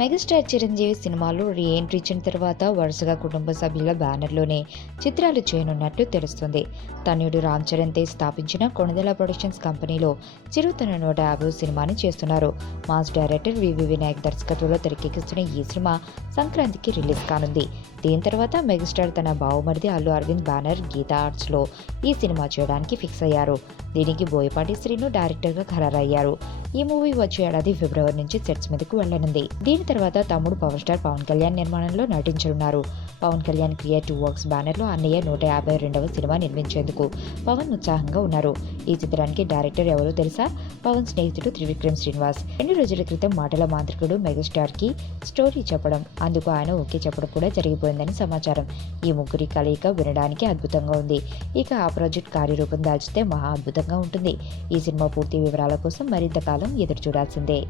Megastar Chiranjeevi సినిమాలో re entry ఇచ్చిన తర్వాత వరుసగా కుటుంబ సభ్యుల బ్యానర్లోనే చిత్రాలు చేయనున్నట్లు తెలుస్తుంది. తనయుడు రామ్ చరణ్ తేజ్ స్థాపించిన కొణిదెల ప్రొడక్షన్స్ కంపెనీలో చిరు తన 150వ సినిమాని చేస్తున్నారు. మాస్ డైరెక్టర్ వివి వినాయక్ దర్శకత్వంలో తెరకెక్కిస్తున్న ఈ సినిమా సంక్రాంతికి రిలీజ్ కానుంది. దీని తర్వాత మెగాస్టార్ తన బావమరిది అల్లు అరవింద్ బ్యానర్ గీతా ఆర్ట్స్లో ఈ సినిమా చేయడానికి ఫిక్స్ అయ్యారు. దీనికి బోయపాటి శ్రీను డైరెక్టర్గా ఖరారయ్యారు. ఈ మూవీ వచ్చే ఏడాది ఫిబ్రవరి నుంచి సెట్స్ మీదకు వెళ్లనుంది. దీని తర్వాత తమ్ముడు పవర్ స్టార్ పవన్ కళ్యాణ్ నిర్మాణంలో నటించనున్నారు. పవన్ కళ్యాణ్ క్రియేటివ్ వర్క్స్ బ్యానర్లో అన్నయ్య 152వ సినిమా నిర్మించేందుకు పవన్ ఉత్సాహంగా ఉన్నారు. ఈ చిత్రానికి డైరెక్టర్ ఎవరో తెలుసా? పవన్ స్నేహితుడు త్రివిక్రమ్ శ్రీనివాస్. 2 రోజుల క్రితం మాటల మాంత్రికుడు మెగాస్టార్ కి స్టోరీ చెప్పడం, అందుకు ఆయన ఓకే చెప్పడం కూడా జరిగిపోయిందని సమాచారం. ఈ ముగ్గురి కలయిక వినడానికి అద్భుతంగా ఉంది. ఇక ఆ ప్రాజెక్ట్ కార్యరూపం దాల్చితే మహా అద్భుతంగా ఉంటుంది. ఈ సినిమా పూర్తి వివరాల కోసం మరింత కాలం ఎదురు చూడాల్సిందే.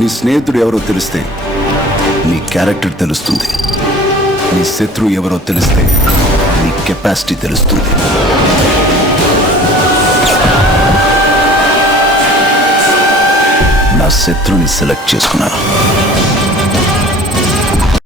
నీ స్నేహితుడు ఎవరో తెలిస్తే నీ క్యారెక్టర్ తెలుస్తుంది. నీ శత్రువు ఎవరో తెలిస్తే నీ కెపాసిటీ తెలుస్తుంది. నా శత్రువుని సెలెక్ట్ చేసుకున్నాను.